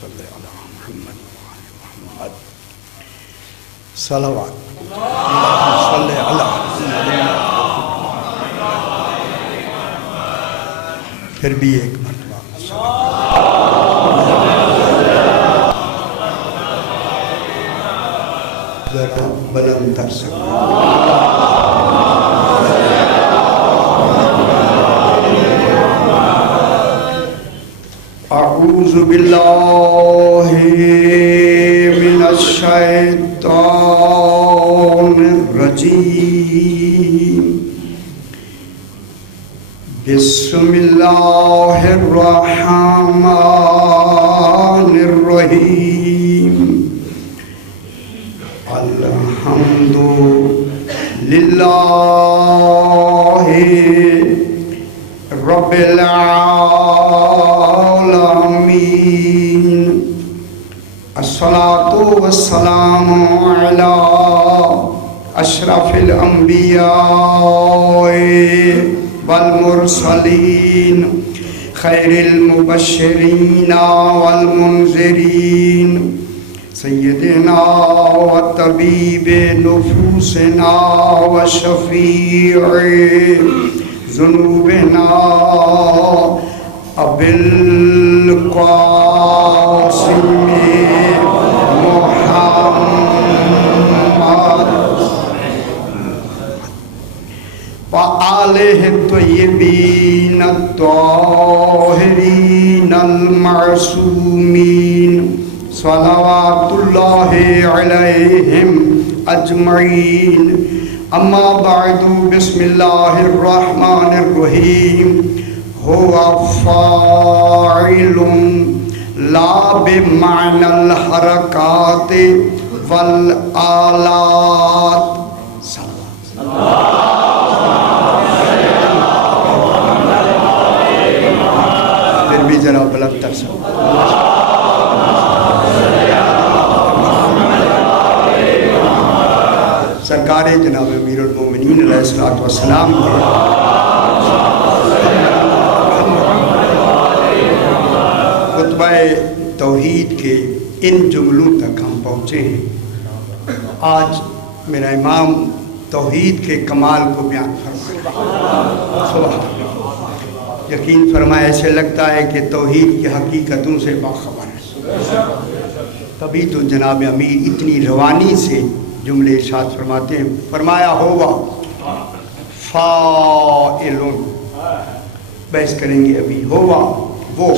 صلی علی محمد محمد صلوات صلی علی محمد پھر بھی ایک مرتبہ ذرا بلند تر سے اعوذ باللہ من الشیطان الرجیم بسم اللہ الرحمن الرحیم الحمد للہ رب العالمین الصلاة والسلام علی اشرف الانبیاء والمرسلین خیر المبشرین والمنذرین سیدنا و طبیب نفوسنا و شفیع ذنوبنا ابی القاسم محمد وآلہ الطیبین الطاہرین المعصومین صلوات اللہ علیہم اجمعین اما بعد بسم اللہ الرحمن الرحیم هو فاعل لا بمعنى الحركات والآلات پھر بھی ذرا بلند تر سے سرکار جناب امیر المومنین علیہ السلام کے خطبہ توحید کے ان جملوں تک ہم پہنچے ہیں۔ آج میرا امام توحید کے کمال کو بیان فرمائے۔ یقین فرمائے ایسے لگتا ہے کہ توحید کی حقیقتوں سے باخبر ہے، تبھی تو جناب امیر اتنی روانی سے جملے ارشاد فرماتے ہیں۔ فرمایا ہوا فاعلن، بحث کریں گے ابھی۔ ہوا وہ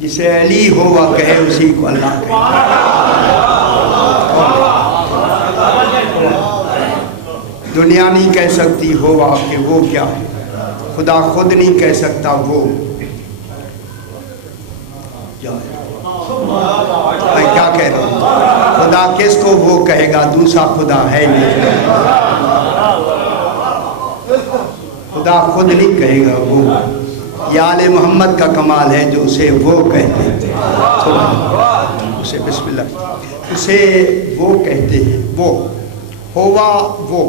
جسے علی ہوا کہے اسی کو اللہ کہے۔ دنیا نہیں کہہ سکتی ہوا کہ وہ کیا ہے، خدا خود نہیں کہہ سکتا وہ کیا ہے۔ میں کیا کہہ رہا ہوں، خدا کس کو وہ کہے گا، دوسرا خدا ہے نہیں۔ خدا خود نہیں کہے گا وہ، یا آل محمد کا کمال ہے جو اسے وہ کہتے ہیں، اسے بسم اللہ اسے وہ کہتے ہیں۔ وہ ہوا وہ،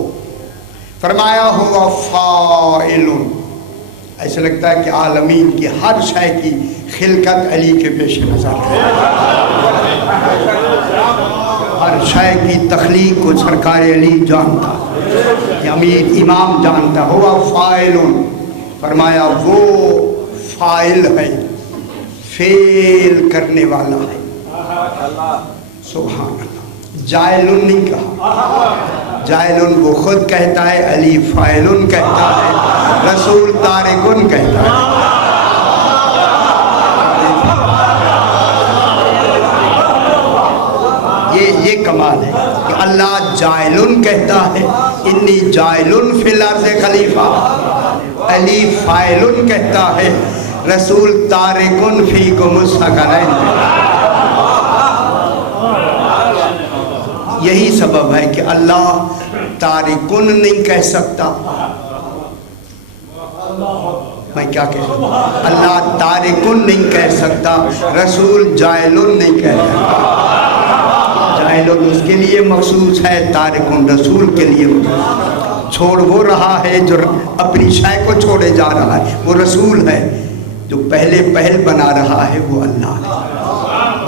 فرمایا ہوا فاعل، ایسا لگتا ہے کہ عالمین کی ہر شے کی خلقت علی کے پیش نظر ہے، ہر شے کی تخلیق کو سرکار علی جانتا، امیر امام جانتا۔ ہوا فاعل، فرمایا وہ فاعل ہے، فعل کرنے والا ہے۔ سبحان اللہ، جائلن نہیں کہا، جائلن وہ خود کہتا ہے، علی فاعلن کہتا ہے، رسول تارکن کہتا ہے۔ یہ کمال ہے کہ اللہ جائلن کہتا ہے، انی جائلن فی الارض خلیفہ، علی فاعلن کہتا ہے، رسول تارکن فیکم الثقلین۔ یہی سبب ہے کہ اللہ تارکن نہیں کہہ سکتا۔ میں کیا کہہ رہا ہوں، اللہ تارکن نہیں کہہ سکتا، رسول جائلن نہیں کہہ سکتا۔ جائلن اس کے لیے مخصوص ہے، تارکن رسول کے لیے مخصوص۔ چھوڑ وہ رہا ہے جو اپنی شے کو چھوڑے جا رہا ہے، وہ رسول ہے۔ جو پہلے پہل بنا رہا ہے وہ اللہ ہے۔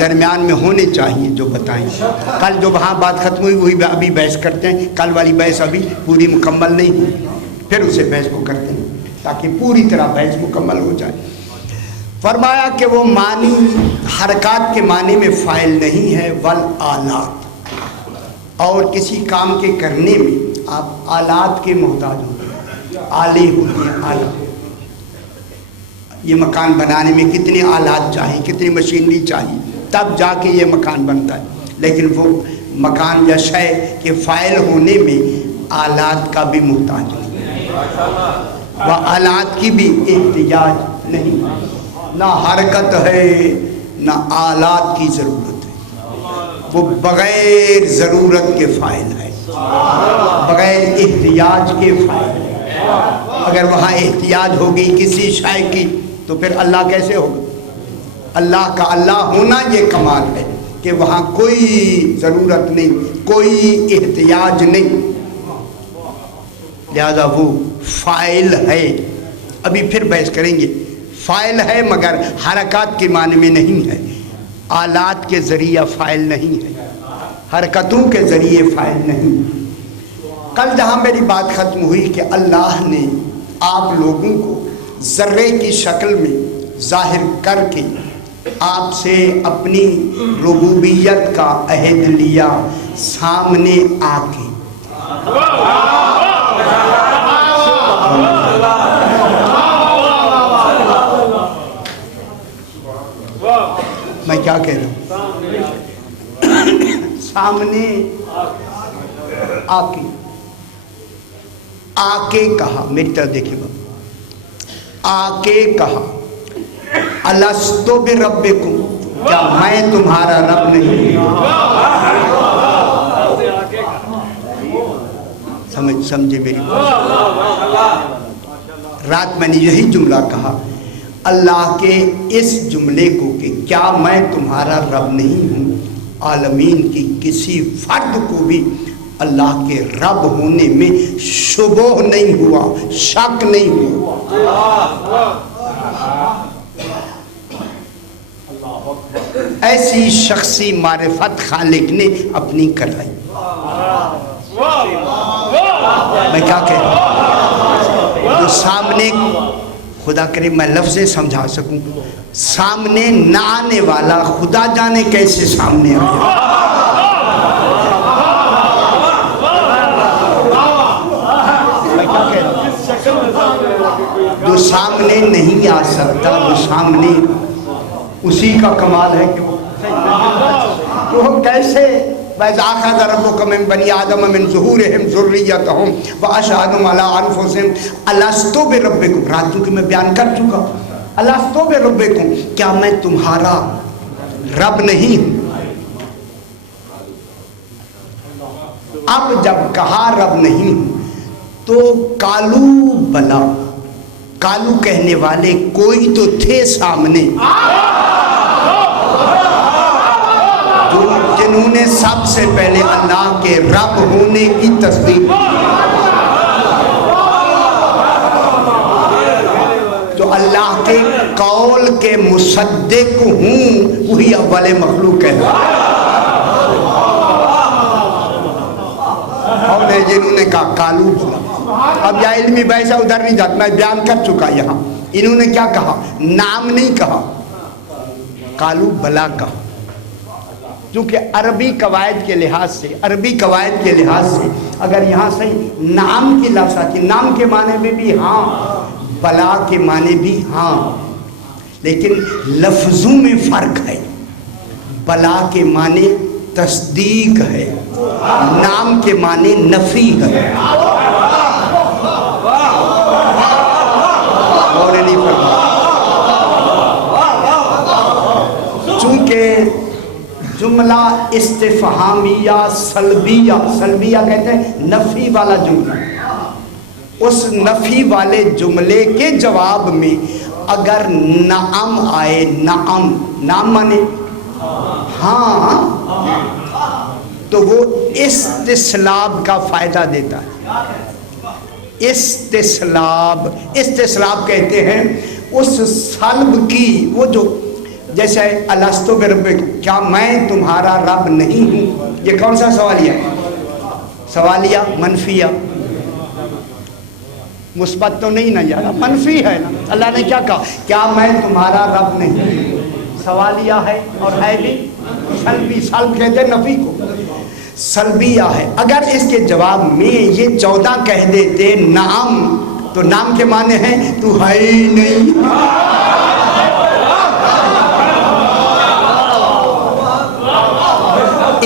درمیان میں ہونے چاہیے جو بتائیں. کل جو وہاں بات ختم ہوئی وہی ابھی بحث کرتے ہیں. کل والی بحث ابھی پوری مکمل نہیں ہوئی, پھر اسے بحث کو کرتے ہیں تاکہ پوری طرح بحث مکمل ہو جائے. فرمایا کہ وہ معنی حرکات کے معنی میں فاعل نہیں ہے, والآلات, اور کسی کام کے کرنے میں آپ آلات کے محتاج ہوتے ہیں. آلے ہوتے ہیں, آلات. یہ مکان بنانے میں کتنے آلات چاہیے, کتنی مشینری چاہیے, تب جا کے یہ مکان بنتا ہے. لیکن وہ مکان یا شے کے فاعل ہونے میں آلات کا بھی محتاج ہے, وہ آلات کی بھی احتیاج نہیں. نہ حرکت ہے نہ آلات کی ضرورت ہے, وہ بغیر ضرورت کے فاعل ہے, بغیر احتیاج کے فاعل ہے. اگر وہاں احتیاج ہوگی کسی شے کی تو پھر اللہ کیسے ہوگا؟ اللہ کا اللہ ہونا یہ کمال ہے کہ وہاں کوئی ضرورت نہیں, کوئی احتیاج نہیں, لہذا وہ فاعل ہے. ابھی پھر بحث کریں گے. فاعل ہے مگر حرکات کے معنی میں نہیں ہے, آلات کے ذریعہ فاعل نہیں ہے, حرکتوں کے ذریعے فاعل نہیں. کل جہاں میری بات ختم ہوئی کہ اللہ نے آپ لوگوں کو ذرے کی شکل میں ظاہر کر کے آپ سے اپنی ربوبیت کا عہد لیا سامنے آ کے. میں کیا کہہ رہا ہوں؟ سامنے آ کے کہا, میری طرف دیکھیں بابا, آ کے کہا الستو بربکم, کیا میں تمہارا رب نہیں ہوں؟ سمجھے میری بات؟ رات میں نے یہی جملہ کہا اللہ کے اس جملے کو کہ کیا میں تمہارا رب نہیں ہوں, عالمین کی کسی فرد کو بھی اللہ کے رب ہونے میں شبہ نہیں ہوا, شک نہیں ہوا. ایسی شخصی معرفت خالق نے اپنی کرائی. میں کیا کہہ رہا ہوں؟ جو سامنے, خدا کرے میں لفظیں سمجھا سکوں, سامنے نہ آنے والا خدا جانے کیسے سامنے آیا. جو سامنے نہیں آ سکتا, جو سامنے, اسی کا کمال ہے کہ وہ کیسے. وَإِذْ أَخَذَ رَبُّكَ مِنْ بَنِي آدَمَ مِنْ ظُهُورِهِمْ ذُرِّيَّتَهُمْ وَأَشْهَدَهُمْ عَلَىٰ أَنفُسِهِمْ أَلَسْتُ بِرَبِّكُمْ. راتوں کی میں بیان کر چکا, أَلَسْتُ بِرَبِّكُمْ, کیا میں تمہارا رب نہیں ہوں. اب جب کہا رب نہیں ہوں تو کالو بلا, کالو کہنے والے کوئی تو تھے سامنے جنہوں نے سب سے پہلے اللہ کے رب ہونے کی تصدیق. جو اللہ کے قول کے مصدق ہوں وہی اول مخلوق ہے. اور جنہوں نے کہا کالو بلا. اب یا علمی بحث ادھر نہیں جاتا, میں بیان کر چکا یہاں. انہوں نے کیا کہا, نام نہیں کہا, کالو بلا کہا. کیونکہ عربی قواعد کے لحاظ سے, عربی قواعد کے لحاظ سے اگر یہاں صحیح نام کی لفظ آتی, نام کے معنی میں بھی ہاں, بلا کے معنی بھی ہاں, لیکن لفظوں میں فرق ہے. بلا کے معنی تصدیق ہے, نام کے معنی نفی ہے. اور نہیں فرق. چونکہ جملہ استفہامیہ سلبیہ, سلبیہ کہتے ہیں نفی والا جملہ, اس نفی والے جملے کے جواب میں اگر نعم آئے, نعم, نام مانے ہاں, تو وہ استصلاب کا فائدہ دیتا ہے. استصلاب, استصلاب کہتے ہیں اس سلب کی, وہ جو جیسے الستو بربکم، کیا میں تمہارا رب نہیں ہوں؟ یہ کون سا سوالیہ؟ سوالیہ منفیہ، مثبت تو نہیں نا یار، منفی ہے نا۔ اللہ نے کیا کہا؟ کیا میں تمہارا رب نہیں؟ سوالیہ ہے اور ہے بھی سلبی، سلب کہتے ہیں نفی کو، سلبیہ ہے۔ اگر اس کے جواب میں یہ 14 کہہ دیتے نعم، تو نام کے معنی ہیں تو ہے ہی نہیں۔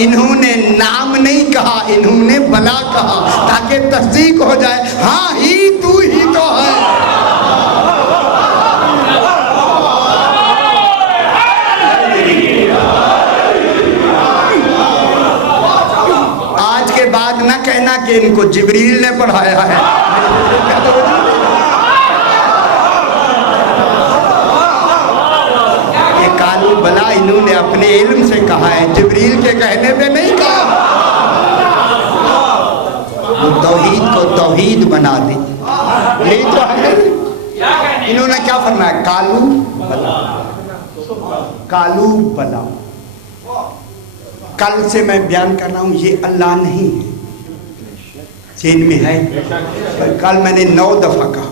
انہوں نے نام نہیں کہا، انہوں نے بلا کہا تاکہ تصدیق ہو جائے، ہاں ہی تو ہی تو ہے۔ آج کے بعد نہ کہنا کہ ان کو جبریل نے پڑھایا ہے۔ یہ قالو بلا انہوں نے اپنے علم سے کہا ہے، جبریل کے کہنے پہ نہیں کہا۔ وہ توحید کو توحید بنا دی، یہی تو ہے۔ انہوں نے کیا فرمایا؟ کالو بلا، کالو بلا۔ کل سے میں بیان کر رہا ہوں یہ اللہ نہیں ہے، ذہن میں ہے؟ کل میں نے 9 دفعہ کہا،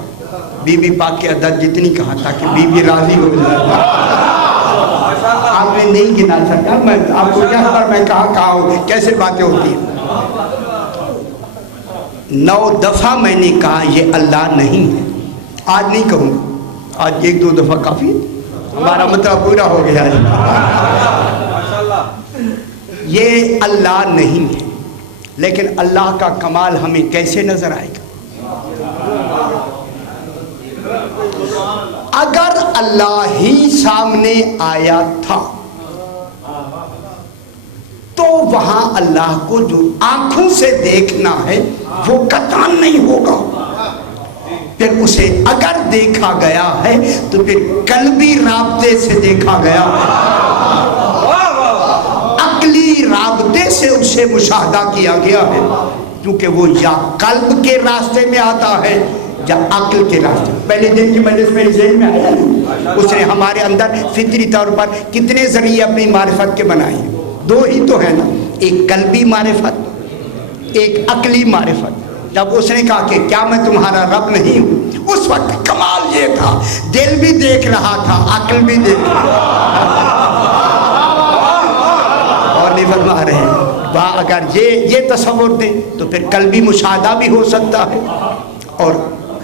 بی بی پاک کی عدد جتنی کہا تاکہ بی بی راضی ہو جائے۔ آپ نے نہیں گنا سکا، میں آپ کو کیا خبر میں کہاں ہوں، کیسے باتیں ہوتی ہیں۔ 9 دفعہ میں نے کہا یہ اللہ نہیں ہے، آج نہیں کہوں گا، آج 1-2 دفعہ کافی، ہمارا مطلب پورا ہو گیا ہے۔ یہ اللہ نہیں ہے، لیکن اللہ کا کمال ہمیں کیسے نظر آئے گا؟ اگر اللہ ہی سامنے آیا تھا تو وہاں اللہ کو جو آنکھوں سے دیکھنا ہے وہ قطعاً نہیں ہوگا۔ پھر اسے اگر دیکھا گیا ہے تو پھر قلبی رابطے سے دیکھا گیا ہے، عقلی رابطے سے اسے مشاہدہ کیا گیا ہے، کیونکہ وہ یا قلب کے راستے میں آتا ہے یا عقل کے راستے۔ پہلے دن کی مجلس میں ذہن میں آیا، اس نے ہمارے اندر فطری طور پر کتنے ذریعے اپنی معرفت کے بنائے ہیں؟ 2 ہی تو ہے نا، ایک قلبی معرفت، ایک عقلی معرفت۔ جب اس نے کہا کہ کیا میں تمہارا رب نہیں ہوں، اس وقت کمال یہ تھا دل بھی دیکھ رہا تھا، عقل بھی دیکھ رہا تھا، اور نہیں فرما رہے ہیں۔ اگر یہ تصور دیں تو پھر قلبی مشاہدہ بھی ہو سکتا ہے اور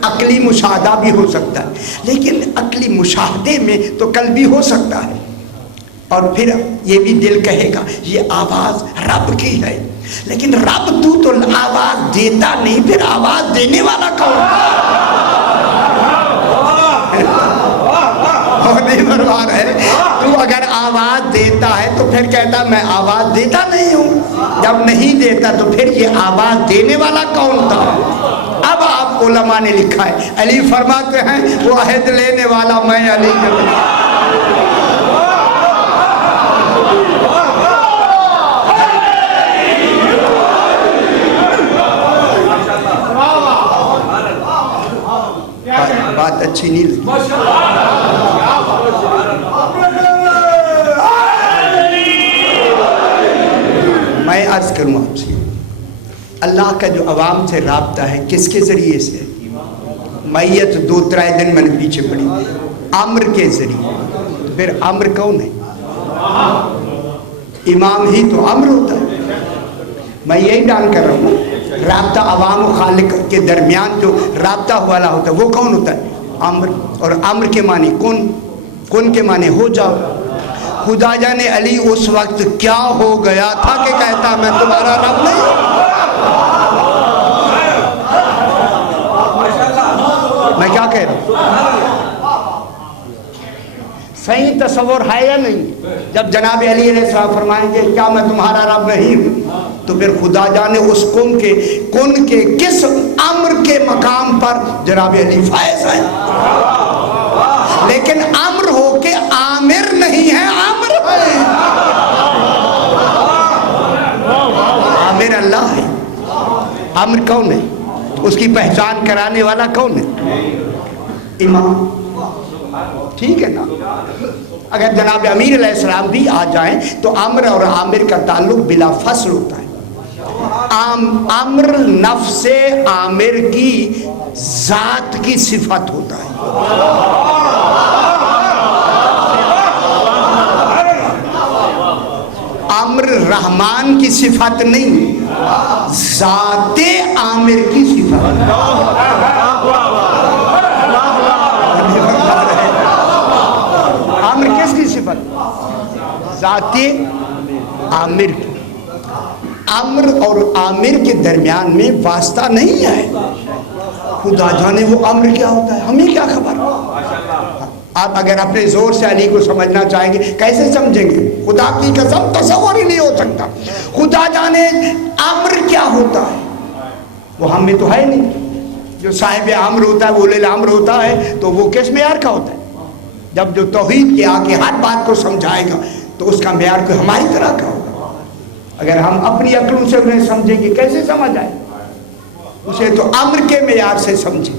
عقلی مشاہدہ بھی ہو سکتا ہے، لیکن عقلی مشاہدے میں تو قلبی ہو سکتا ہے، اور پھر یہ بھی دل کہے گا یہ آواز رب کی ہے، لیکن رب تو آواز دیتا نہیں، پھر آواز دینے والا کون؟ اور نہیں فرما رہے، تو اگر آواز دیتا ہے تو پھر کہتا میں آواز دیتا نہیں ہوں، جب نہیں دیتا تو پھر یہ آواز دینے والا کون تھا؟ اب آپ علماء نے لکھا ہے، علی فرماتے ہیں وہ عہد لینے والا میں علی کے بات اچھی نہیں لگی۔ میں عرض کروں آپ سے، اللہ کا جو عوام سے رابطہ ہے کس کے ذریعے سے؟ میت 2-3 دن میں نے پیچھے پڑھی، امر کے ذریعے۔ پھر امر کون ہے؟ امام ہی تو امر ہوتا ہے۔ میں یہی ڈال کر رہا ہوں، رابطہ عوام و خالق کے درمیان جو رابطہ والا ہوتا ہے وہ کون ہوتا ہے؟ امر۔ اور امر کے معنی کن کے معنی ہو جاؤ۔ خدا جانے علی اس وقت کیا ہو گیا تھا کہ کہتا میں تمہارا رب نہیں۔ میں کیا کہہ رہا ہوں؟ صحیح تصور ہے یا نہیں؟ جب جناب علی علیہ السلام فرمائیں گے کیا میں تمہارا رب نہیں ہوں، تو پھر خدا جانے اس کن کے کس امر کے مقام پر جناب علی فائز ہیں، لیکن امر ہو کے آمر نہیں ہے، امر ہے۔ آمر اللہ ہے، امر کون ہے؟ اس کی پہچان کرانے والا کون ہے؟ امام۔ ٹھیک ہے نا؟ اگر جناب امیر علیہ السلام بھی آ جائیں تو عمر اور عامر کا تعلق بلا فصل ہوتا ہے. عمر نفس عامر کی ذات کی صفت ہوتا ہے. عمر رحمان کی صفت نہیں، ذات عامر کی صفت. عامر کس کی صفت؟ ذات عامر کی. عمر اور عامر کے درمیان میں واسطہ نہیں ہے. خدا جانے وہ عمر کیا ہوتا ہے، ہمیں کیا خبر. آپ اگر اپنے زور سے علی کو سمجھنا چاہیں گے کیسے سمجھیں گے؟ خدا کی قسم تصور ہی نہیں ہو سکتا. خدا جانے عمر کیا ہوتا ہے، وہ ہم میں تو ہے نہیں. جو صاحب عمر ہوتا ہے وہ اولی الامر ہوتا ہے تو وہ کس معیار کا ہوتا ہے؟ جب جو توحید کے آگے ہر بات کو سمجھائے گا تو اس کا معیار کوئی ہماری طرح کا ہوگا. اگر ہم اپنی عقلوں سے انہیں سمجھیں گے کیسے سمجھ آئے؟ اسے تو امر کے معیار سے سمجھیں.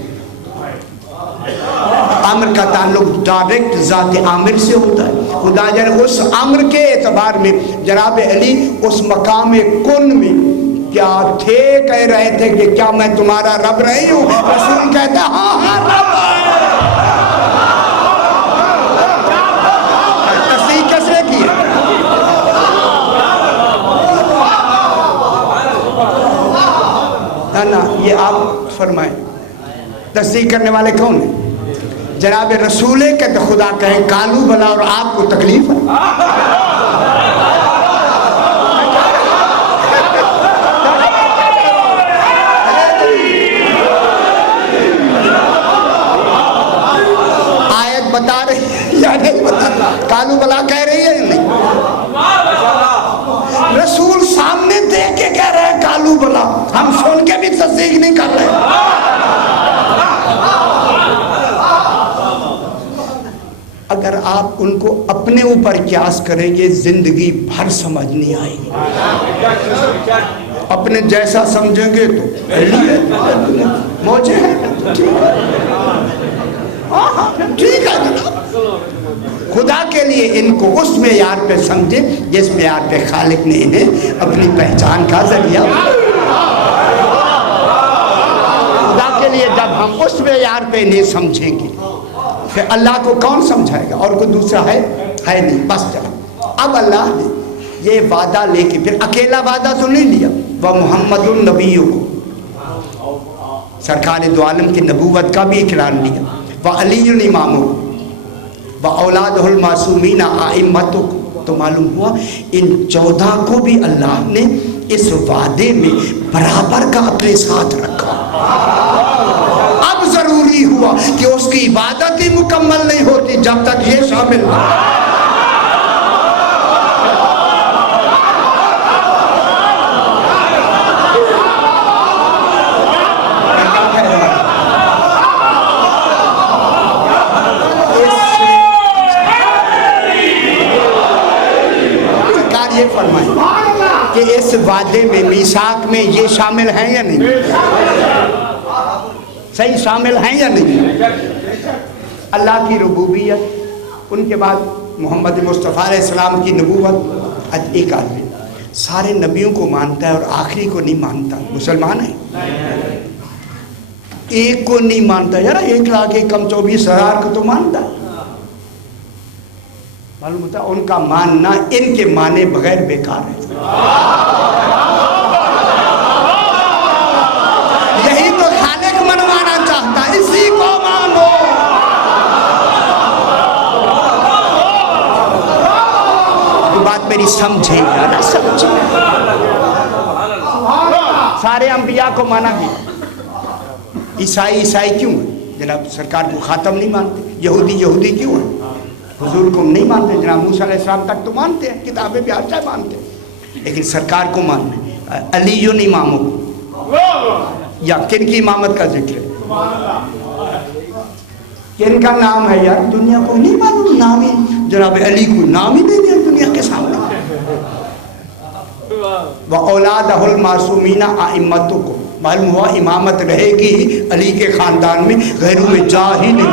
امر کا تعلق ڈائریکٹ ذات عامر سے ہوتا ہے. خدا جانے اس امر کے اعتبار میں جناب علی اس مقام کن میں کیا تھے، کہہ رہے تھے کہ کیا میں تمہارا رب رہی ہوں؟ رسول کہتا ہے ہاں ہاں رب. تصدیق کس نے کی ہے؟ نا یہ آپ فرمائیں تصدیق کرنے والے کون ہیں؟ جناب رسول ہے کہ خدا کہیں کالو بلا اور آپ کو تکلیف ہے. آیت بتا رہی یا نہیں بتا؟ کالو بلا کہہ رہی ہے یا نہیں؟ رسول سامنے دیکھ کے کہہ رہے ہیں کالو بلا، ہم سن کے بھی تصدیق نہیں کر رہے. اگر آپ ان کو اپنے اوپر قیاس کریں گے زندگی بھر سمجھ نہیں آئے گی. اپنے جیسا سمجھیں گے تو موجے ہیں. ٹھیک ہے جناب، خدا کے لیے ان کو اس معیار پہ سمجھے جس معیار پہ خالق نے انہیں اپنی پہچان کا ذریعہ. خدا کے لیے جب ہم اس معیار پہ انہیں سمجھیں گے پھر اللہ کو کون سمجھائے گا؟ اور کوئی دوسرا ہے نہیں. بس چلا اب اللہ نے یہ وعدہ لے کے پھر اکیلا وعدہ تو نہیں لیا. وہ محمد النبی کو سرکار دو عالم کی نبوت کا بھی اقرار لیا. وہ علی الامام و اولاد المعصومین ائمت کو. تو معلوم ہوا ان 14 کو بھی اللہ نے اس وعدے میں برابر کا اپنے ساتھ رکھا. اب ضروری ہوا کہ اس کی عبادت ہی مکمل نہیں ہوتی جب تک یہ شامل نہ ہو. یہ فرمائیں کہ اس وعدے میں میثاق میں یہ شامل ہیں یا نہیں؟ صحیح شامل ہیں یا نہیں؟ اللہ کی ربوبیت، ان کے بعد محمد مصطفیٰ علیہ السلام کی نبوت. ایک آدمی سارے نبیوں کو مانتا ہے اور آخری کو نہیں مانتا، مسلمان ہے. ایک کو نہیں مانتا، یار 1,24,000 کو تو مانتا ہے. معلوم ہوتا ہے ان کا ماننا ان کے مانے بغیر بیکار ہے. یہی تو خالق منوانا چاہتا ہے، اسی کو مانو. یہ بات میری سمجھے یا نہ سمجھے؟ سارے انبیاء کو مانا گیا. عیسائی کیوں ہے؟ جناب سرکار کو خاتم نہیں مانتے. یہودی کیوں ہے؟ حضور کو نہیں مانتے. جناب موسیٰ علیہ السلام تک تو مانتے ہیں، کتابیں بھی ہر جگہ مانتے ہیں، لیکن سرکار کو ماننا. علی اماموں کو یا کن کی امامت کا ذکر ہے؟ کن کا نام ہے یار؟ دنیا کو نہیں معلوم نام ہی. جناب علی کو نام ہی نہیں دیا دنیا کے سامنے. وَأَوْلَادَهُ الْمَعْصُومِينَ أَئِمَّتُ کو معلوم ہوا امامت رہے گی علی کے خاندان میں، غیروں میں جا ہی نہیں.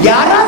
11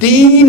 3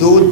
2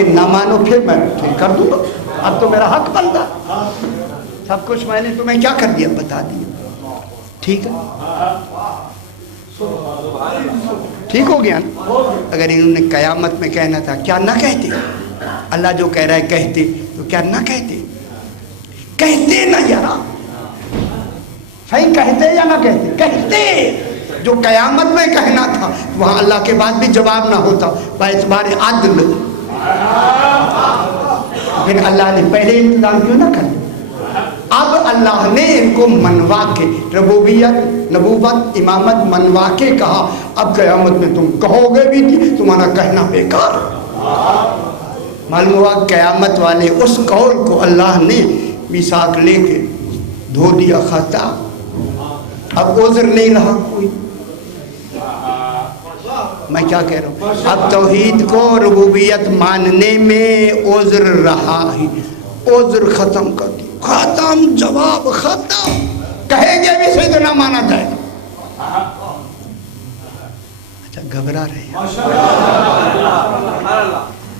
کہ نہ مانو پھر میں ٹھیک کر دوں گا، اب تو میرا حق بنتا، سب کچھ میں نے تمہیں کیا کر دیا بتا دیا، ٹھیک ہے ٹھیک ہو گیا نا۔ اگر انہوں نے قیامت میں کہنا تھا کیا نہ کہتے، اللہ جو کہہ رہا ہے کہتے تو کیا نہ کہتے، کہتے نا یار، صحیح کہتے یا نہ کہتے، کہتے جو قیامت میں کہنا تھا، وہاں اللہ کے بعد بھی جواب نہ ہوتا باعتبار عدل، پھر اللہ نے پہلے انتظام کیوں نہ کر دیا؟ اب اللہ نے ان کو منوا کے ربوبیت نبوت امامت منوا کے کہا اب قیامت میں تم کہو گے بھی نہیں، تمہارا کہنا بیکار۔ معلوم ہوا قیامت والے اس قول کو اللہ نے میثاق لے کے دھو دیا خطا، اب عذر نہیں رہا کوئی۔ میں کیا کہہ رہا ہوں، اب توحید کو ربوبیت ماننے میں عذر رہا ہی، عذر ختم کر دی، ختم، جواب ختم، کہے گے بھی صحیح تو نہ مانا جائے۔ اچھا گھبرا رہے ہیں،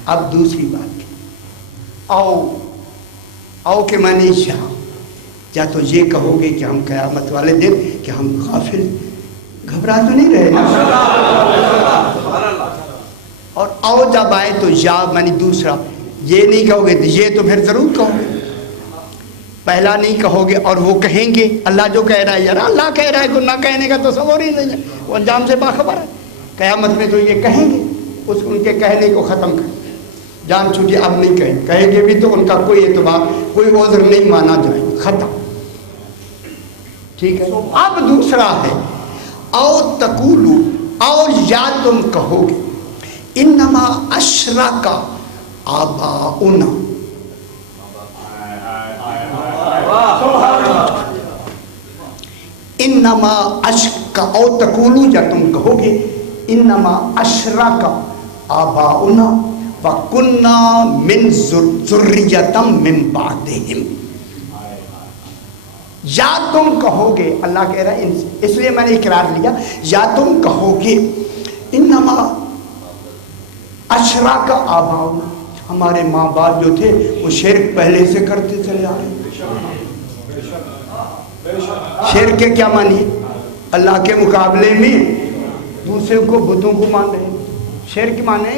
اب دوسری بات، آؤ کے معنی یہاں، یا تو یہ کہو گے کہ ہم قیامت والے دن کہ ہم غافل، گھبرا تو نہیں رہے نا، اور آؤ جب آئے تو یا معنی دوسرا، یہ نہیں کہو گے تو یہ تو پھر ضرور کہو گے، پہلا نہیں کہو گے اور وہ کہیں گے اللہ جو کہہ رہا ہے، یار اللہ کہہ رہا ہے کو نہ کہنے کا تصور ہی نہیں ہے، وہ انجام سے باخبر ہے، قیامت میں تو یہ کہیں گے، ان کے کہنے کو ختم کر جان چھوٹی، اب نہیں کہیں گے بھی تو ان کا کوئی اعتبار کوئی عذر نہیں مانا جائے، ختم، ٹھیک ہے۔ اب دوسرا ہے او تقولو، اور یا تم کہو گے انما اشرک آباؤنا، انما اشرک، او تقولو یا تم کہو گے انما اشرک آباؤنا وَكُنَّا مِن ذُرِّيَّةً مِن بَعْدِهِمْ، یا تم کہو گے، اللہ کہہ رہا ہے اس لیے میں نے اقرار لیا، یا تم کہو گے انما اشرک آباؤنا، ہمارے ماں باپ جو تھے وہ شرک پہلے سے کرتے چلے آ رہے ہیں۔ شرک کے کیا معنی؟ اللہ کے مقابلے میں دوسرے کو بتوں کو مان رہے ہیں، شرک مانے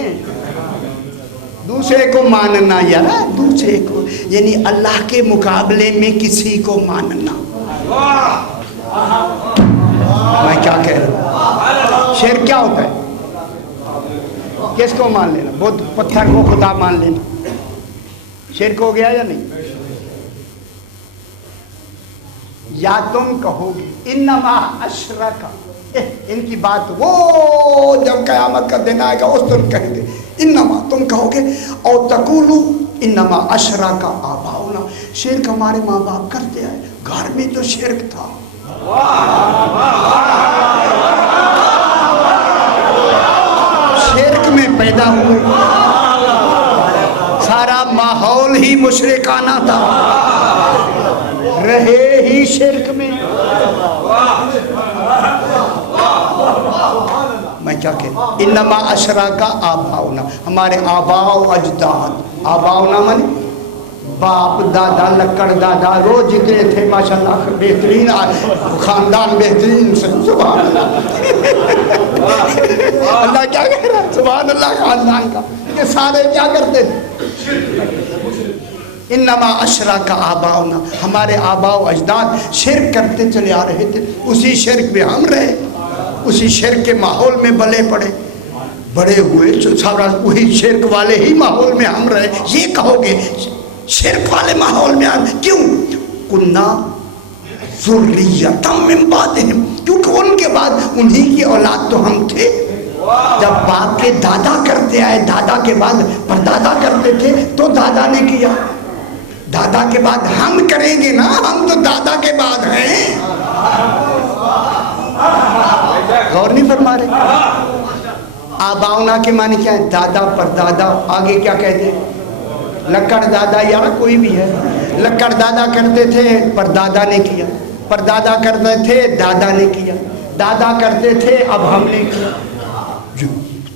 دوسرے کو ماننا، یار دوسرے کو یعنی اللہ کے مقابلے میں کسی کو ماننا۔ میں کیا کہہ رہا ہوں، شرک کیا ہوتا ہے؟ کس کو مان لینا؟ بت پتھر کو خدا مان لینا شرک ہو گیا یا نہیں؟ یا تم کہو گے انما اشرک، ان کی بات وہ جب قیامت کا دن آئے گا اس دن کہیں گے انما، تم کہو گے او تقولو انما اشرک آباؤنا، شرک ہمارے ماں باپ کرتے آئے، گھر میں تو شرک تھا، شرک میں پیدا ہوئے، سارا ماحول ہی مشرکانہ تھا، رہے ہی شرک میں۔ میں کیا کہہ انما اشرک آباؤنا، ہمارے آباء و اجداد، آباؤنا من باپ دادا لکڑ دادا، روز جتنے تھے ماشاءاللہ بہترین خاندان، بہترین، سبحان اللہ اللہ کیا کہہ رہا ہے، سبحان اللہ خاندان کا، کہ سارے کیا کرتے تھے، انما اشرک آباؤنا، ہمارے آباء و اجداد شرک کرتے چلے آ رہے تھے، اسی شرک میں ہم رہے، اسی شرک کے ماحول میں بلے پڑے، بڑے ہوئے، سارا وہی شرک والے ہی ماحول میں ہم رہے۔ یہ کہو گے شرک والے ماحول میں ہم کیوں؟ کُنَّا ذُرِّيَّةً مِن بَعْدِهِمْ، کیونکہ ان کے بعد انہی کی اولاد تو ہم تھے، جب باپ کے دادا کرتے آئے، دادا کے بعد پردادا کرتے تھے تو دادا نے کیا، دادا کے بعد ہم کریں گے نا، ہم تو دادا کے بعد ہیں، غور نہیں فرما رہے؟ آباؤنا کے معنی کیا ہے؟ دادا پردادا، آگے کیا کہتے ہیں؟ لکڑ دادا، یار کوئی بھی ہے، لکڑ دادا کرتے تھے پردادا نے کیا، پردادا کرتے تھے دادا نے کیا، دادا کرتے تھے اب ہم نے کیا،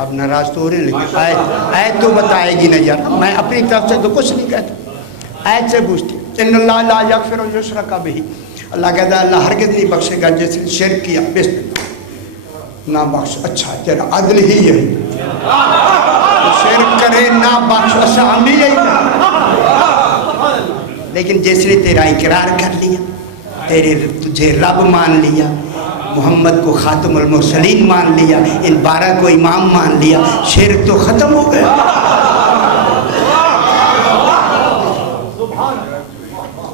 آپ ناراض تو ہو رہے ہیں لیکن آیت تو بتائے گی نا یار. میں اپنی طرف سے تو کچھ نہیں کہتا, آیت سے پوچھتی. ان اللہ لا یغفر ان یشرک بہ, اللہ کہتا ہے اللہ ہرگز نہیں بخشے گا جس نے شرک کیا, بس نہ بخش. اچھا تیرا عدل ہی یہی, شرک کرے نہ بخش, اچھا ہم بھی یہی کریں. لیکن جس نے تیرا اقرار کر لیا, تجھے رب مان لیا, محمد کو خاتم المرسلین مان لیا, ان 12 کو امام مان لیا, شرک تو ختم ہو گیا.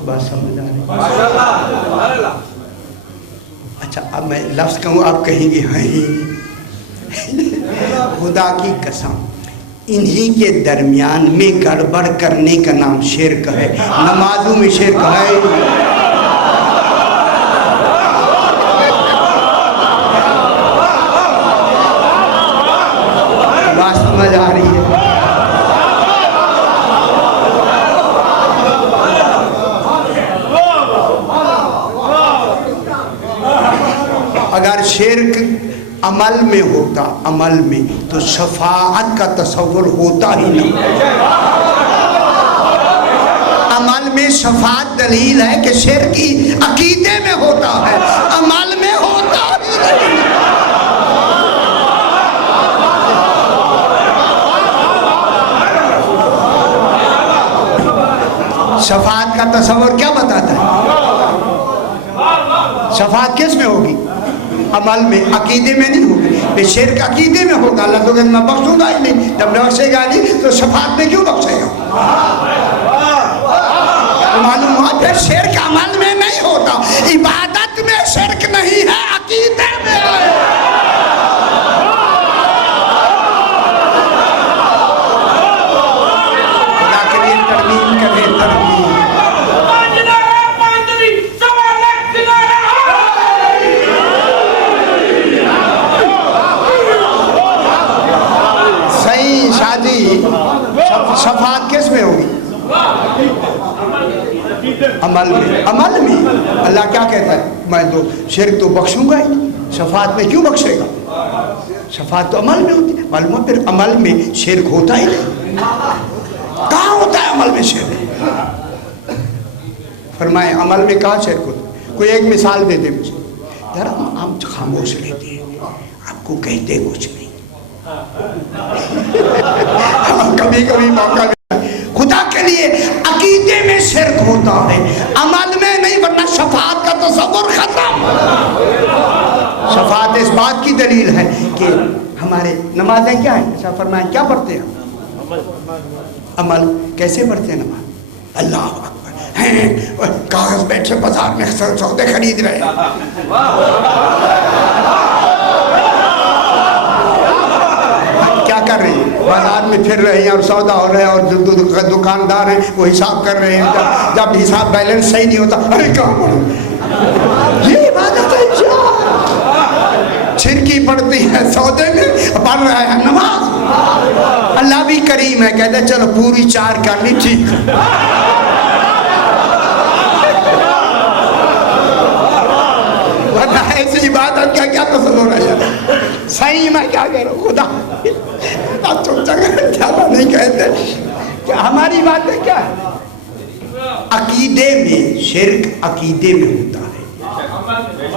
بات سمجھ آ رہی؟ اچھا اب میں لفظ کہوں, آپ کہیں گے خدا کی قسم انہی کے درمیان میں گڑبڑ کرنے کا نام شرک ہے. نمازوں میں شرک ہے, بات سمجھ آ رہی ہے؟ اگر شرک عمل میں ہوتا, عمل میں, تو شفاعت کا تصور ہوتا ہی نہیں. عمل میں شفاعت دلیل ہے کہ شرک عقیدے میں ہوتا ہے, عمل میں ہوتا ہی نہیں. شفاعت کا تصور کیا بتاتا ہے؟ شفاعت کس میں ہوگی؟ عمل میں, عقیدے میں نہیں ہوگی. شرک عقیدے میں ہوگا, اللہ تو کہتا میں بخشوں گا ہی نہیں. جب بخشے گا نہیں تو شفاعت میں کیوں بخشے گا؟ معلوم ہوا پھر شرک عمل میں نہیں ہوتا, عبادت میں شرک نہیں ہے, عقیدے میں ہے. خدا کے لیے ترمیم کرے, ترمیم. شادی شفاعت کس میں ہوگی؟ عمل میں. عمل میں اللہ کیا کہتا ہے؟ میں تو شرک تو بخشوں گا ہی نہیں, شفاعت میں کیوں بخشے گا؟ شفاعت تو عمل میں ہوتی ہے. معلوم ہے پھر عمل میں شرک ہوتا ہی نہیں. کہاں ہوتا ہے عمل میں شرک؟ فرمائے عمل میں کہاں شرک ہوتا ہے؟ کوئی ایک مثال دے دے مجھے. یار ہم خاموش رہتے ہیں, آپ کو کہتے کچھ نہیں, کبھی کبھی موقع ملا. خدا کے لیے عقیدے میں شرک ہوتا ہے, عمل میں نہیں, ورنہ شفاعت کا تصور ختم. شفاعت اس بات کی دلیل ہے کہ ہمارے نمازیں کیا ہیں؟ ایسا فرمائیں کیا پڑھتے ہیں؟ عمل. کیسے پڑھتے ہیں نماز؟ اللہ اکبر, کاغذ بیٹھے بازار میں سودے خرید رہے ہیں, کیا کر رہے ہیں؟ بازار میں پھر رہے ہیں اور سودا ہو رہے ہیں, اور جو دکاندار ہیں وہ حساب کر رہے ہیں. جب حساب بیلنس صحیح نہیں ہوتا, ارے کہاں پڑھو, یہ عبادت ہے کیا؟ چھرکی پڑتی ہے سودے میں, پڑھ رہا ہے نماز. اللہ بھی کریم ہے, کہتے چلو پوری 4 کر لی, ٹھیک. ورنہ ایسی عبادت کا کیا تصور ہے؟ صحیح میں کیا کہہ رہا ہوں, خدا کیا نہیں کہتے کہ ہماری باتیں کیا ہے؟ عقیدے میں شرک, عقیدے میں ہوتا ہے,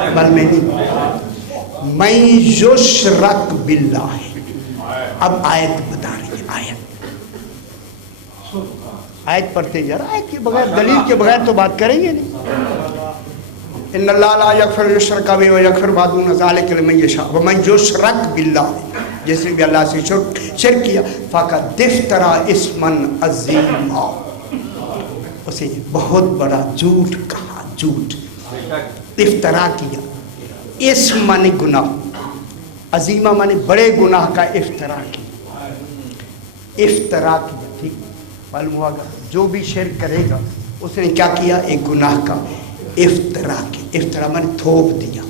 عمل میں نہیں. من یشرک باللہ. اب آیت بتا رہی ہے, آیت پڑھتے جا رہا, آیت کے بغیر, دلیل کے بغیر تو بات کریں گے نہیں. ان اللہ لا یغفر ان یشرک بہ ویغفر ما دون ذلک لمن یشاء ومن یشرک باللہ, جس نے بھی اللہ سے شرک کیا, فقد افترى اسما عظیما, اسے بہت بڑا جھوٹ کہا. جھوٹ, افترا کیا. اسم مانے گناہ, عظیمہ مانے بڑے گناہ کا افترا کیا. افترا کیا, ٹھیک معلوم ہوا گا. جو بھی شرک کرے گا اس نے کیا کیا؟ ایک گناہ کا افترا کی. افترا مانے تھوپ دیا,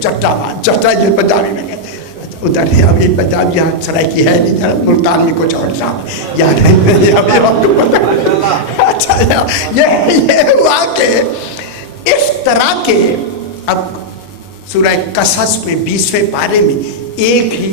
چٹا بات, چٹا جو پنجابی میں کہتے ہیں. ادھر ہے ابھی پنجاب یہاں سرائکی ہے نہیں, ملتان میں کچھ اور صاحب یہاں نہیں, ابھی آپ کو پتہ. اچھا یہ ہوا کہ افترا کے. اب سورہ قصص میں 20ویں پارے میں ایک ہی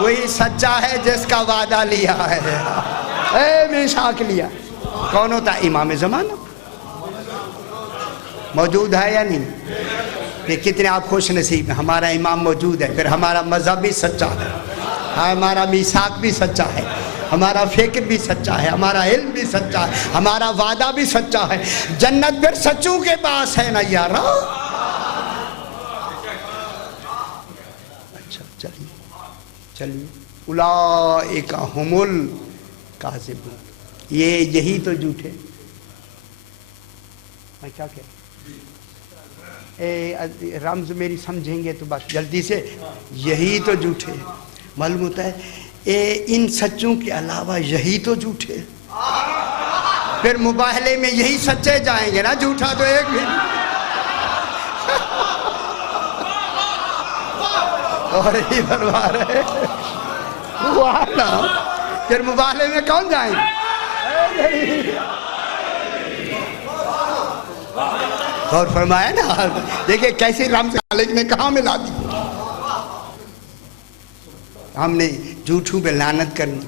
وہی سچا ہے جس کا وعدہ لیا ہے، اے میثاق لیا۔ کون ہوتا ہے؟ امام زمانہ موجود ہے یا نہیں؟ کہ کتنے آپ خوش نصیب ہیں، ہمارا امام موجود ہے، پھر ہمارا مذہب بھی سچا ہے، ہمارا میثاق بھی سچا ہے، ہمارا فکر بھی سچا ہے، ہمارا علم بھی سچا ہے، ہمارا وعدہ بھی سچا ہے۔ جنت پھر سچوں کے پاس ہے نا یارا۔ اچھا چلیے اولئک ھم الکاذبون، یہی تو جھوٹے۔ میں کیا کہہ رمز میری سمجھیں گے تو بس جلدی سے، یہی تو جھوٹے۔ معلوم ہوتا ہے ان سچوں کے علاوہ یہی تو جھوٹے، پھر مباہلے میں یہی سچے جائیں گے نا، جھوٹا تو ایک بھی اور ہی فرما رہے پھر مباہلے میں کون جائیں گے؟ اور فرمایا نا، دیکھیں کیسے رمز خالق نے کہاں ملا دی۔ ہم نے جھوٹوں پہ لعنت کرنی،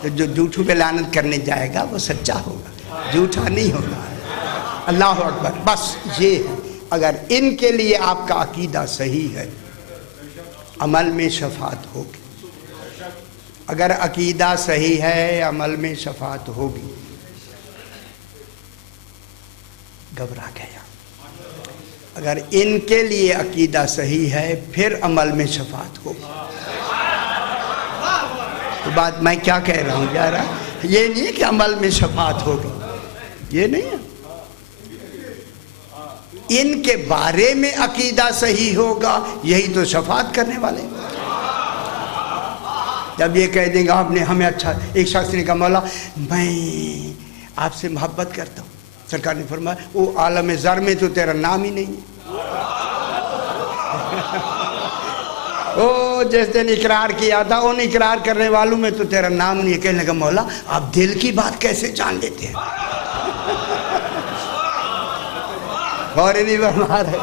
تو جو جھوٹوں پہ لعنت کرنے جائے گا وہ سچا ہوگا، جھوٹا نہیں ہوگا۔ اللہ اکبر۔ بس یہ ہے، اگر ان کے لیے آپ کا عقیدہ صحیح ہے عمل میں شفاعت ہوگی، اگر عقیدہ صحیح ہے عمل میں شفاعت ہوگی۔ گھبرا گیا۔ اگر ان کے لیے عقیدہ صحیح ہے پھر عمل میں شفاعت ہوگی۔ تو بات میں کیا کہہ رہا ہوں یار، یہ نہیں ہے کہ عمل میں شفاعت ہوگی، یہ نہیں ہے۔ ان کے بارے میں عقیدہ صحیح ہوگا، یہی تو شفاعت کرنے والے۔ جب یہ کہہ دیں گے آپ نے ہمیں اچھا، ایک شخص نے کہا مولا میں آپ سے محبت کرتا ہوں، سرکار نے فرمایا وہ عالم زر میں تو تیرا نام ہی نہیں ہے۔ او جس دن اقرار کیا تھا ان اقرار کرنے والوں میں تو تیرا نام نہیں ہے۔ کہنے لگا مولا آپ دل کی بات کیسے جان لیتے ہیں؟ اور نہیں فرما رہے۔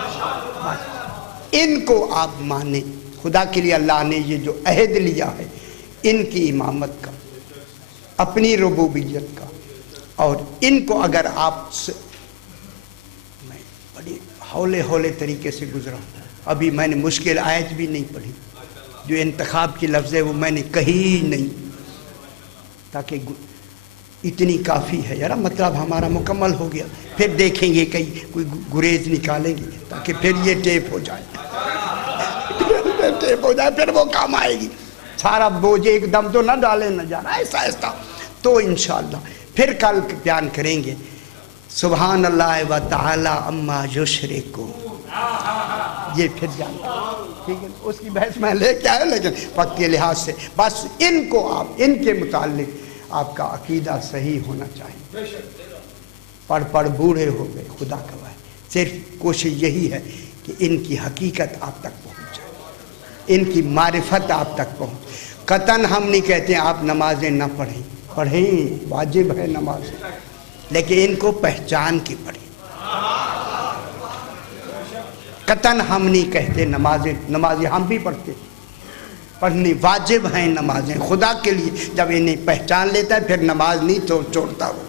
ان کو آپ مانیں، خدا کے لیے اللہ نے یہ جو عہد لیا ہے ان کی امامت کا، اپنی ربوبیت کا، اور ان کو اگر آپ سے، میں بڑی ہولے طریقے سے گزرا ہوں، ابھی میں نے مشکل آیت بھی نہیں پڑھی، جو انتخاب کی لفظ ہے وہ میں نے کہی نہیں، تاکہ اتنی کافی ہے یار، مطلب ہمارا مکمل ہو گیا، پھر دیکھیں گے کہیں کوئی گریز نکالیں گے تاکہ پھر یہ ٹیپ ہو جائے، ٹیپ ہو جائے، پھر وہ کام آئے گی۔ سارا بوجھ ایک دم تو نہ ڈالے نہ جانا، ایسا ایسا تو انشاءاللہ پھر کل بیان کریں گے۔ سبحان اللہ و تعالی اما یشرکون، یہ پھر جان ٹھیک ہے، اس کی بحث میں لے کے آیا، لیکن وقت کے لحاظ سے بس ان کو آپ، ان کے متعلق آپ کا عقیدہ صحیح ہونا چاہیے۔ پڑھ بوڑھے ہو گئے، خدا کا ہے، صرف کوشش یہی ہے کہ ان کی حقیقت آپ تک پہنچ جائے، ان کی معرفت آپ تک پہنچ۔ قطعاً ہم نہیں کہتے ہیں آپ نمازیں نہ پڑھیں، پڑھیں، واجب ہے نماز، لیکن ان کو پہچان کے پڑھیں۔ قطعاً ہم نہیں کہتے نمازیں ہم بھی پڑھتے، پڑھنی واجب ہیں نمازیں خدا کے لیے۔ جب انہیں پہچان لیتا ہے پھر نماز نہیں چھوڑتا، وہ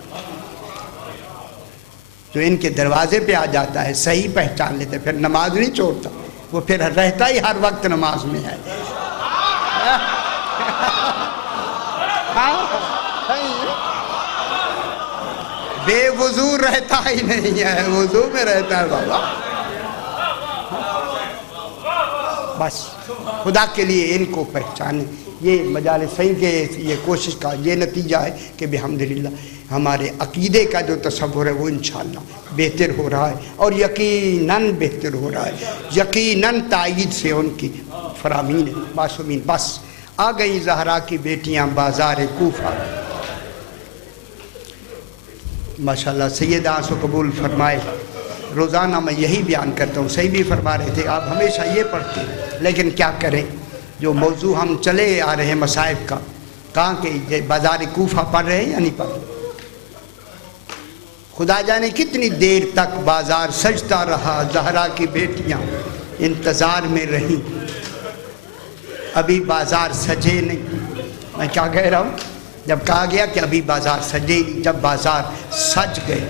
جو ان کے دروازے پہ آ جاتا ہے صحیح پہچان لیتا ہے پھر نماز نہیں چھوڑتا، وہ پھر رہتا ہی ہر وقت نماز میں ہے۔ بے وضو رہتا ہی نہیں ہے، وضو میں رہتا ہے بابا۔ بس خدا کے لیے ان کو پہچانیں۔ یہ مجالس صحیح کے یہ کوشش کا یہ نتیجہ ہے کہ بحمدللہ ہمارے عقیدے کا جو تصور ہے وہ انشاءاللہ بہتر ہو رہا ہے، اور یقیناً بہتر ہو رہا ہے، یقیناً تائید سے ان کی فرامین ہے معصومین۔ بس آ گئی زہرا کی بیٹیاں بازار کوفہ، ماشاءاللہ سید آنسو قبول فرمائے۔ روزانہ میں یہی بیان کرتا ہوں، صحیح بھی فرما رہے تھے آپ ہمیشہ یہ پڑھتے ہیں، لیکن کیا کریں جو موضوع ہم چلے آ رہے ہیں مصائب کا، کہاں کہ بازار کوفہ پڑھ رہے ہیں یا نہیں پڑھ رہے؟ خدا جانے کتنی دیر تک بازار سجتا رہا، زہرا کی بیٹیاں انتظار میں رہیں۔ ابھی بازار سجے نہیں. میں کیا کہہ رہا ہوں؟ جب کہا گیا کہ ابھی بازار سجے نہیں، جب بازار سج گئے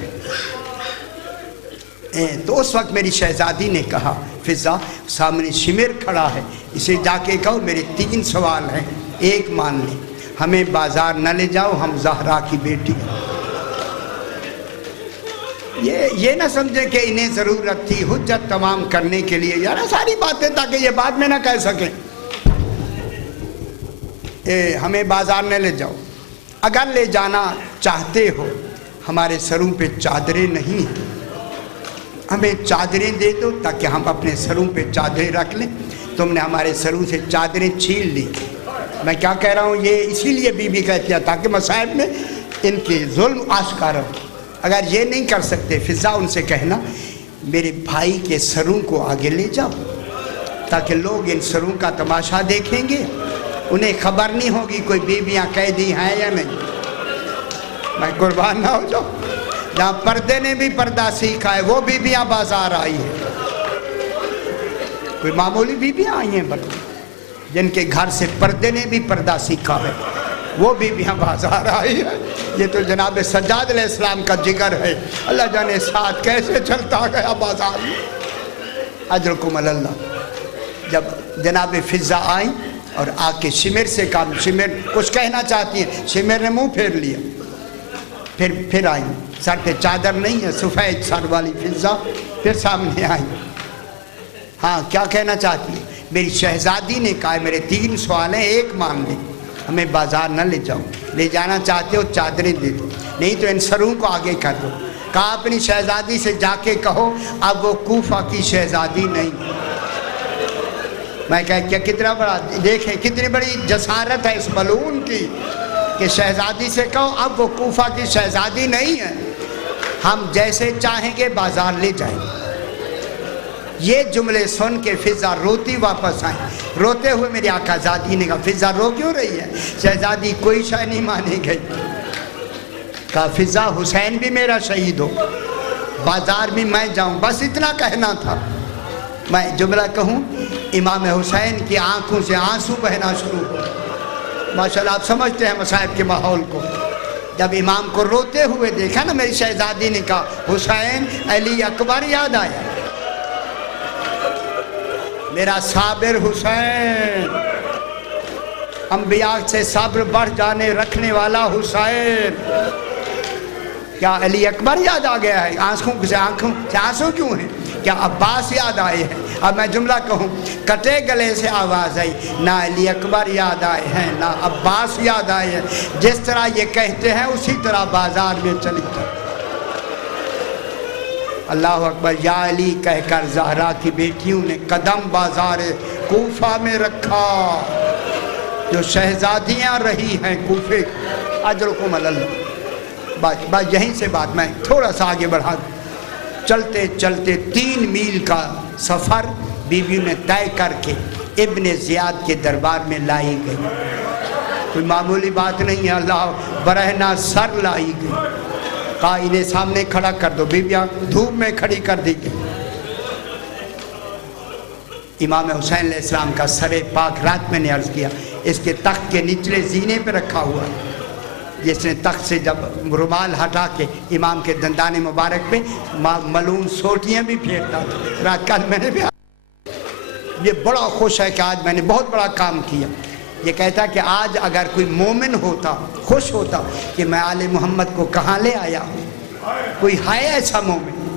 تو اس وقت میری شہزادی نے کہا فضا سامنے شمر کھڑا ہے، اسے جا کے کہو میرے 3 سوال ہیں، ایک مان لیں، ہمیں بازار نہ لے جاؤ، ہم زہرا کی بیٹی ہیں. یہ نہ سمجھیں کہ انہیں ضرورت تھی حجت تمام کرنے کے لیے، یار ساری باتیں تاکہ یہ بعد میں نہ کہہ سکیں ہمیں بازار نہ لے جاؤ. اگر لے جانا چاہتے ہو ہمارے سروں پہ چادریں نہیں ہیں، ہمیں چادریں دے دو تاکہ ہم اپنے سروں پہ چادریں رکھ لیں. تم نے ہمارے سروں سے چادریں چھین لی. میں کیا کہہ رہا ہوں، یہ اسی لیے بی بی کہتی ہے تاکہ مصائب میں ان کے ظلم آشکار ہو. اگر یہ نہیں کر سکتے فضا ان سے کہنا میرے بھائی کے سروں کو آگے لے جاؤ تاکہ لوگ ان سروں کا تماشا دیکھیں گے، انہیں خبر نہیں ہوگی کوئی بیویاں قیدی ہیں یا نہیں. میں قربان نہ ہو جاؤ، جہاں پردے نے بھی پردہ سیکھا ہے وہ بیویاں بازار آئی ہیں. کوئی معمولی بیویاں آئی ہیں بلکہ جن کے گھر سے پردے نے بھی پردہ سیکھا ہے وہ بیویاں بازار آئی ہیں. یہ تو جناب سجاد علیہ السلام کا جگر ہے، اللہ جانے ساتھ کیسے چلتا گیا بازار میں. اجرکم اللہ. جب جناب فضا آئیں اور آ کے شمر سے کہا، شمر کچھ کہنا چاہتی ہیں، شمر نے منہ پھیر لیا. پھر آئیں، سر پہ چادر نہیں ہے، سفید سر والی فضا پھر سامنے آئیں. ہاں کیا کہنا چاہتی ہے؟ میری شہزادی نے کہا میرے 3 سوال ہیں، ایک مان لیں، ہمیں بازار نہ لے جاؤ، لے جانا چاہتے ہو چادریں دے دو، نہیں تو ان سروں کو آگے کر دو. کہا اپنی شہزادی سے جا کے کہو اب وہ کوفہ کی شہزادی نہیں. میں کہا کیا کتنا بڑا، دیکھیں کتنی بڑی جسارت ہے اس ملعون کی کہ شہزادی سے کہو اب وہ کوفہ کی شہزادی نہیں ہے، ہم جیسے چاہیں گے بازار لے جائیں. یہ جملے سن کے فضا روتی واپس آئیں. روتے ہوئے میری آقا زادی نے کہا فضا رو کیوں رہی ہے؟ شہزادی کوئی شے نہیں مانی گئی. کہا فضا حسین بھی میرا شہید ہو، بازار بھی میں جاؤں، بس اتنا کہنا تھا. میں جملہ کہوں، امام حسین کی آنکھوں سے آنسو بہنا شروع ہو. ماشاءاللہ آپ سمجھتے ہیں مصائب کے ماحول کو. جب امام کو روتے ہوئے دیکھا نا میری شہزادی نے کہا حسین علی اکبر یاد آیا، میرا صابر حسین، انبیاء سے صبر بڑھ جانے رکھنے والا حسین. کیا علی اکبر یاد آ گیا ہے؟ آنکھوں سے آنسو کیوں ہیں؟ کیا عباس یاد آئے ہیں؟ اب میں جملہ کہوں، کٹے گلے سے آواز آئی، نہ علی اکبر یاد آئے ہیں نہ عباس یاد آئے ہیں. جس طرح یہ کہتے ہیں اسی طرح بازار میں چلی جائے. اللہ اکبر. یا علی کہہ کر زہرا کی بیٹیوں نے قدم بازار کوفہ میں رکھا، جو شہزادیاں رہی ہیں کوفے. اجرکم اللہ. بات یہیں سے بات میں تھوڑا سا آگے بڑھا دوں. چلتے چلتے 3 میل کا سفر بیویوں نے طے کر کے ابن زیاد کے دربار میں لائی گئی. کوئی معمولی بات نہیں ہے، اللہ برہنہ سر لائی گئی. کہا انہیں سامنے کھڑا کر دو. بیویاں دھوپ میں کھڑی کر دی گئی. امام حسین علیہ السلام کا سر پاک رات میں نے عرض کیا اس کے تخت کے نچلے زینے پہ رکھا ہوا ہے. جس نے تخت سے جب رومال ہٹا کے امام کے دندان مبارک پہ ملعون سوٹیاں بھی پھیرتا تھا. رات کل میں نے بھی یہ بڑا خوش ہے کہ آج میں نے بہت بڑا کام کیا. یہ کہتا کہ آج اگر کوئی مومن ہوتا خوش ہوتا کہ میں آل محمد کو کہاں لے آیا ہوں. کوئی ہے ایسا مومن؟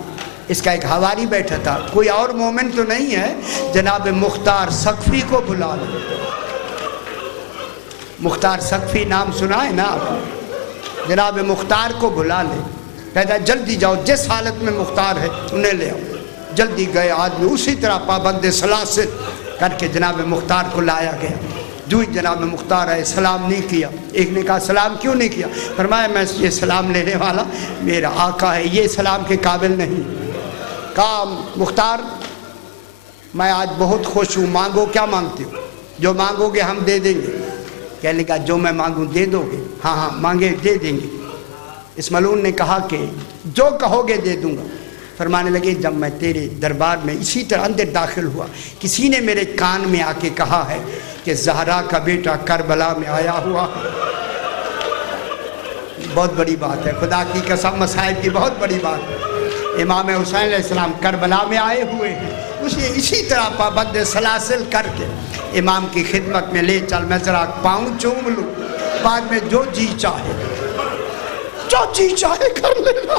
اس کا ایک حواری بیٹھا تھا، کوئی اور مومن تو نہیں ہے. جناب مختار سقفی کو بلا لو. مختار سقفی نام سنا ہے نا آپ نے؟ جناب مختار کو بلا لے. کہتا جلدی جاؤ، جس حالت میں مختار ہے انہیں لے آؤ. جلدی گئے آدمی، اسی طرح پابند سلاسل کر کے جناب مختار کو لایا گیا. جو ہی جناب مختار ہے سلام نہیں کیا. ایک نے کہا سلام کیوں نہیں کیا؟ فرمایا میں یہ سلام لینے والا میرا آقا ہے، یہ سلام کے قابل نہیں. کہا مختار میں آج بہت خوش ہوں، مانگو کیا مانگتے ہو؟ جو مانگو گے ہم دے دیں گے. کہنے لگا جو میں مانگوں دے دو گے؟ ہاں مانگے دے دیں گے. اس ملعون نے کہا کہ جو کہو گے دے دوں گا. فرمانے لگے جب میں تیرے دربار میں اسی طرح اندر داخل ہوا، کسی نے میرے کان میں آ کے کہا ہے کہ زہرا کا بیٹا کربلا میں آیا ہوا۔ بہت بڑی بات ہے، خدا کی قسم، مصائب کی بہت بڑی بات ہے۔ امام حسین علیہ السلام کربلا میں آئے ہوئے ہیں، اسے اسی طرح پابند سلاسل کر کے امام کی خدمت میں لے چل، میں ذرا پاؤں چوم لوں، بعد میں جو جی چاہے کر لینا۔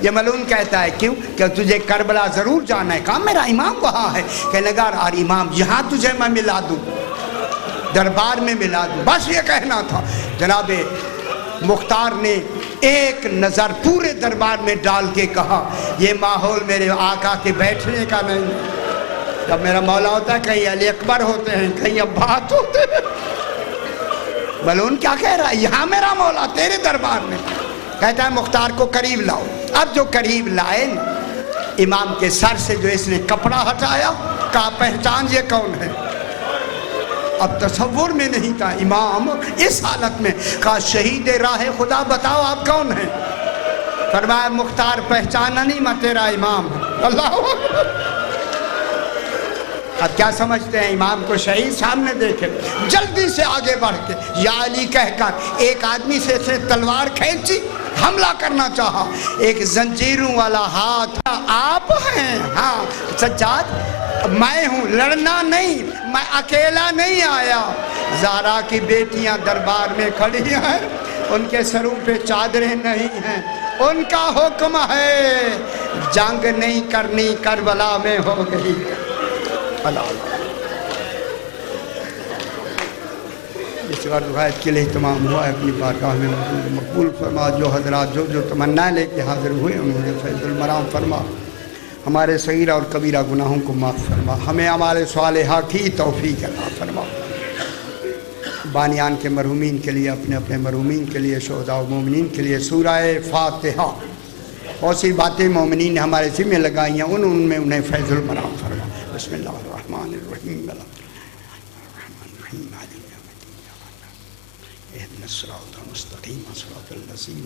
یہ ملعون کہتا ہے کیوں کہ تجھے کربلا ضرور جانا ہے؟ کہا میرا امام وہاں ہے۔ کہنے لگا اور امام یہاں تجھے میں ملا دوں، دربار میں ملا دوں، بس یہ کہنا تھا۔ جناب مختار نے ایک نظر پورے دربار میں ڈال کے کہا یہ ماحول میرے آقا کے بیٹھنے کا نہیں۔ جب میرا مولا ہوتا ہے کہیں علی اکبر ہوتے ہیں، کہیں عباس ہوتے ہیں۔ ملعون کیا کہہ رہا ہے؟ یہاں میرا مولا تیرے دربار میں۔ کہتا ہے مختار کو قریب لاؤ۔ اب جو قریب لائے امام کے سر سے جو اس نے کپڑا ہٹایا، کہا پہچان یہ کون ہے؟ اب تصور میں نہیں تھا امام اس حالت میں۔ کہا شہید راہ خدا بتاؤ آپ کون ہیں؟ فرمایا مختار پہچانا نہیں، میں تیرا امام ہوں۔ اللہ اکبر۔ اب کیا سمجھتے ہیں؟ امام کو شہید سامنے دیکھے، جلدی سے آگے بڑھ کے یا علی کہہ کر ایک آدمی سے تلوار کھینچی، حملہ کرنا چاہا۔ ایک زنجیروں والا ہاتھ، آپ ہیں؟ ہاں سجاد میں ہوں، لڑنا نہیں، میں اکیلا نہیں آیا۔ زہرا کی بیٹیاں دربار میں کھڑی ہیں، ان کے سروں پہ چادریں نہیں ہیں، ان کا حکم ہے جنگ نہیں کرنی، کربلا میں ہو گئی۔ اس بار روایت کے لیے اہتمام ہوا ہے، اپنی بارگاہ میں مقبول فرما۔ جو حضرات جو تمنا لے کے حاضر ہوئے انہوں نے فیض المرام فرما، ہمارے صغیرہ اور کبیرہ گناہوں کو معاف فرما، ہمیں ہمارے صالحہ کی توفیق عطا فرما۔ بانیان کے مرحومین کے لیے، اپنے اپنے مرحومین کے لیے، شہداء و مومنین کے لیے سورہ فاتحہ۔ بہت سی باتیں مومنین نے ہمارے ذمہ لگائی ہیں، ان میں انہیں فیض المرام فرما۔ بسم اللہ الرحمن الرحیم، اهدنا الصراط المستقيم صراط الذين